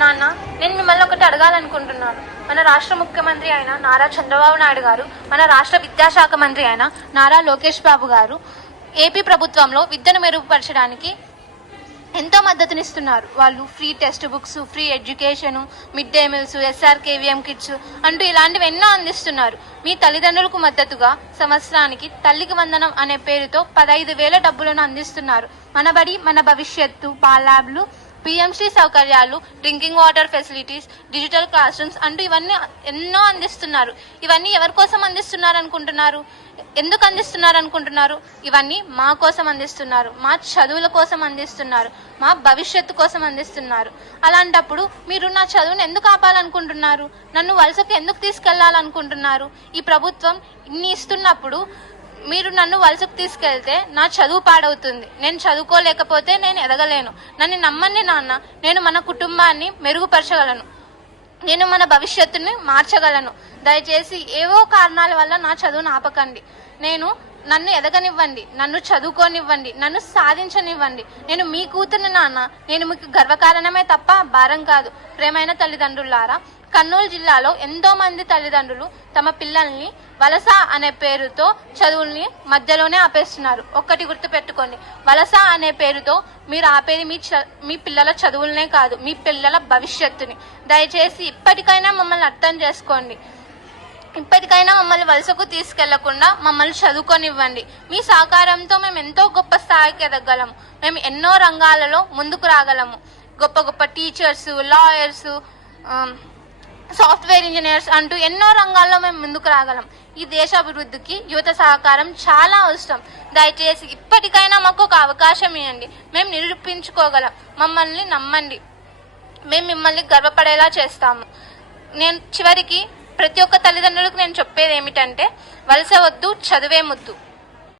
నేను మిమ్మల్ని ఒకటి అడగాలనుకుంటున్నాను. మన రాష్ట్ర ముఖ్యమంత్రి అయిన నారా చంద్రబాబు నాయుడు గారు మన రాష్ట్ర విద్యాశాఖ మంత్రి అయిన నారా లోకేష్ బాబు గారు ఏపీ ప్రభుత్వంలో విద్యను మెరుగుపరచడానికి ఎంతో మద్దతునిస్తున్నారు. వాళ్ళు free text books free education mid day meals SR KVM kits అంటూ ఇలాంటివి ఎన్నో అందిస్తున్నారు. మీ తల్లిదండ్రులకు మద్దతుగా సంవత్సరానికి తల్లికి వందనం అనే పేరుతో పదహైదు వేల డబ్బులను అందిస్తున్నారు. మన బడి మన భవిష్యత్తు పాలాబ్లు పిఎంసీ సౌకర్యాలు drinking water facilities digital classrooms అంటూ ఇవన్నీ ఎన్నో అందిస్తున్నారు. ఇవన్నీ ఎవరి కోసం అందిస్తున్నారు అనుకుంటున్నారు? ఎందుకు అందిస్తున్నారు అనుకుంటున్నారు? ఇవన్నీ మా కోసం అందిస్తున్నారు. మా చదువుల కోసం అందిస్తున్నారు. మా భవిష్యత్తు కోసం అందిస్తున్నారు. అలాంటప్పుడు మీరు నా చదువును ఎందుకు ఆపాలనుకుంటున్నారు? నన్ను వలసకు ఎందుకు తీసుకెళ్ళాలనుకుంటున్నారు? ఈ ప్రభుత్వం ఇన్ని ఇస్తున్నప్పుడు మీరు నన్ను వలసకు తీసుకెళ్తే నా చదువు పాడవుతుంది. నేను చదువుకోలేకపోతే నేను ఎదగలేను. నన్ను నమ్మండి నాన్న నేను మన కుటుంబాన్ని మెరుగుపరచగలను. నేను మన భవిష్యత్తుని మార్చగలను. దయచేసి ఏవో కారణాల వల్ల నా చదువును ఆపకండి నేను నన్ను ఎదగనివ్వండి నన్ను చదువుకోనివ్వండి నన్ను సాధించనివ్వండి. నేను మీ కూతురు నాన్న నేను మీకు గర్వకారణమే తప్ప భారం కాదు. ప్రేమైన తల్లిదండ్రులారా కర్నూలు జిల్లాలో ఎంతో మంది తల్లిదండ్రులు తమ పిల్లల్ని వలస అనే పేరుతో చదువుల్ని మధ్యలోనే ఆపేస్తున్నారు. ఒక్కటి గుర్తు పెట్టుకోండి వలస అనే పేరుతో మీరు ఆపేది మీ చ- మీ పిల్లల చదువులనే కాదు మీ పిల్లల భవిష్యత్తుని. దయచేసి ఇప్పటికైనా మమ్మల్ని అర్థం చేసుకోండి. ఇప్పటికైనా మమ్మల్ని వలసకు తీసుకెళ్ళకుండా మమ్మల్ని చదువుకొనివ్వండి. మీ సహకారంతో మేము ఎంతో గొప్ప స్థాయికి ఎదగలము మేము ఎన్నో రంగాలలో ముందుకు రాగలము. గొప్ప గొప్ప టీచర్స్ లాయర్స్ సాఫ్ట్వేర్ ఇంజనీర్స్ అంటూ ఎన్నో రంగాల్లో మేము ముందుకు రాగలం. ఈ దేశ అభివృద్ధికి యువత సహకారం చాలా అవసరం. దయచేసి ఇప్పటికైనా మాకు ఒక అవకాశం ఇవ్వండి. మేము నిరూపించుకోగలం. మమ్మల్ని నమ్మండి. మేము మిమ్మల్ని గర్వపడేలా చేస్తాము. నేను చివరికి ప్రతి ఒక్క తల్లిదండ్రులకు నేను చెప్పేది ఏమిటంటే వలస వద్దు చదువే ముద్దు.